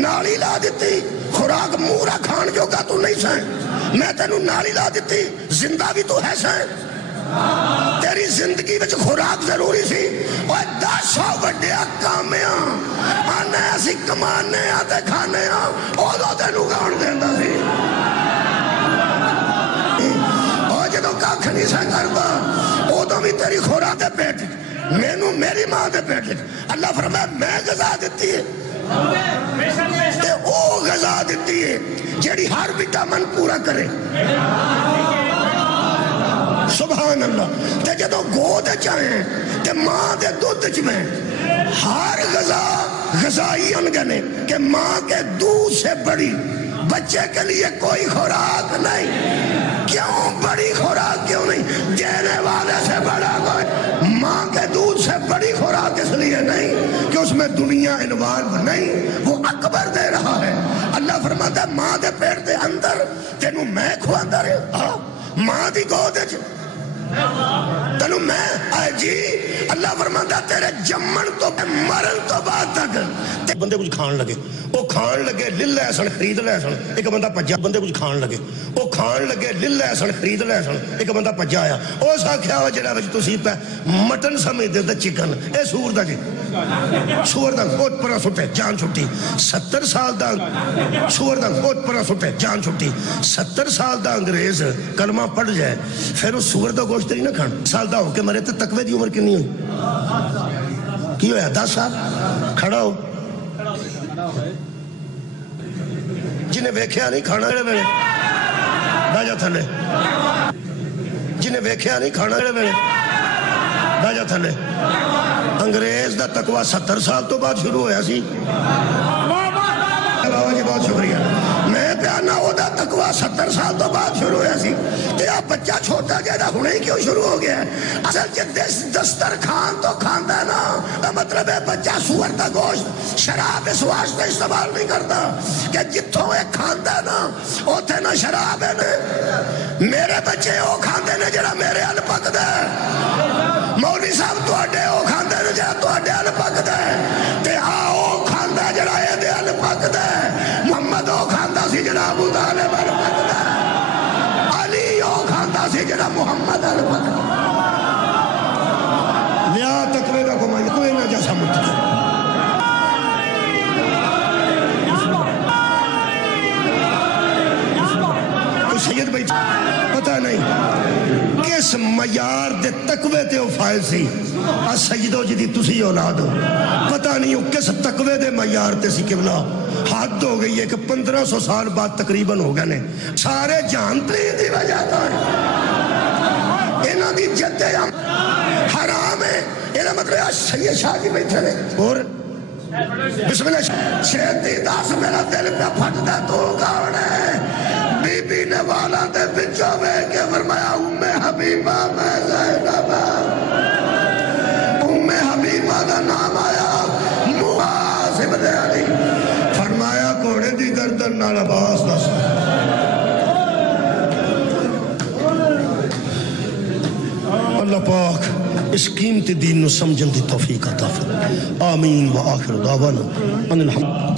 نالی لا دتی. خوراک مورا کھان جوگا تو نہیں سائیں. میں تینوں نالی لا دتی، زندہ بھی تو ہے سائیں. تیری زندگی وچ خوراک ضروری سی. اوے 10 وڈیا کامیاں آنے اسی کمانے آتے کھانے اودوں تینوں کون دیندا سی. او جدوں کھ نہیں سا کردا اودوں بھی تیری خوراک دے پیٹ مینوں میری ماں دے پیٹ. اللہ فرمایا میں غذا دتی ہے تے او غذا دتی ہے جیڑی ہر وٹامن پورا کرے. سبحان اللہ. تے جدو گود چاہیں تے ماں دے دودھ چ میں ہر غذائی انگنے کہ ماں کے دودھ سے بڑی بچے کے لیے کوئی خوراک نہیں. کیوں بڑی خوراک کیوں نہیں؟ دینے والے سے بڑا کوئی. ماں کے دودھ سے بڑی خوراک اس لیے نہیں کہ اس میں دنیا انوالو نہیں، وہ اکبر دے رہا ہے. اللہ فرماتا ہے ماں دے پیٹ دے اندر تینوں میں کھواندا رہا. ماں دی گود وچ تینوں میں آئے جی اللہ فرماتا تیرے جمن تو مرن تو بعد تک بندے کچھ کھان لگے وہ کھان لگے لل لے سن خرید لے سن ایک بندہ پجا بندے کچھ کھان لگے وہ کھان لگے لل لے سن خرید لے سن ایک بندہ پجا آیا اس آکھیا ہوا جڑا وچ تسی پہ مٹن سمجھدے تے چکن اے سور دا جی سور دا گوٹ پرا سٹے جان چھٹی 70 سال دا سور دا گوٹ پرا سٹے جان چھٹی 70 سال دا انگریز کلمہ پڑھ جائے پھر اس سور دا گوشت نہیں نہ کھان سال دا ہو کے مرے تے تقوی دی عمر کنی ہوئی کی ہویا 10 سال کھڑا ہو جنہیں ویکھیا نہیں کھانا گڑے میں باجا تھلے جنہیں ویکھیا نہیں کھانا گڑے میں باجا تھلے انگریز دا تقوی 70 سال تو بعد شروع ہویا سی بابا جی بہت شکریہ میں پیانا ہو دا تقوی 70 سال تو بعد شروع ہویا سی کہ آپ بچہ چھوٹا جائے ہونے ہی کیوں شروع ہو گیا ہے اصل جب دستر خان تو کھاندہ ہے نا مطلب ہے بچہ سور دا گوشت شراب اس واسطے استعمال نہیں کرتا کہ جتوں ایک کھاندہ ہے نا اوتھے نا شراب ہے نا میرے بچے وہ کھاندے نے جڑا میرے حل پک دے مولوی صاحب تو اڈے وہ کھاندے نے جڑا تو اڈے حل پک دے تے آؤ کھاندہ جڑا اے دے حل پک دے محمد وہ کھاندہ سی جڑا ابو طالب حل پک دے علی وہ کھاندہ سی جڑا محمد حل پک دے لیا تقوی کا کمائی کوئی نہ جیسا متقی سید بھائی پتہ نہیں کس معیار دے تقوی تے فائل سی سیدو جی دی تسی اولاد ہو پتہ نہیں وہ کس تقوی دے معیار تے سی قبلہ حد ہو گئی ہے کہ 1500 سال بعد تقریباً ہو گئے نے سارے جانتے ہیں دی وجہ تو انہاں دی جدے حرام ہے انہاں مطلب سید شاہ جی بیٹھے نے اور بسم اللہ شہد دی داس میرا دل پہ پھٹتا تو کون ہے بی بی نے والا دے بچوں میں کہ فرمایا ام حبیبہ میں زینب ام حبیبہ دا نام آیا معاذ ابن علی فرمایا کوڑے دی گردن نال عباس دا سا اللہ پاک اس قیمتی دین نو سمجھن دی توفیق عطا فرمائے آمین و آخر دعوانا ان الحمد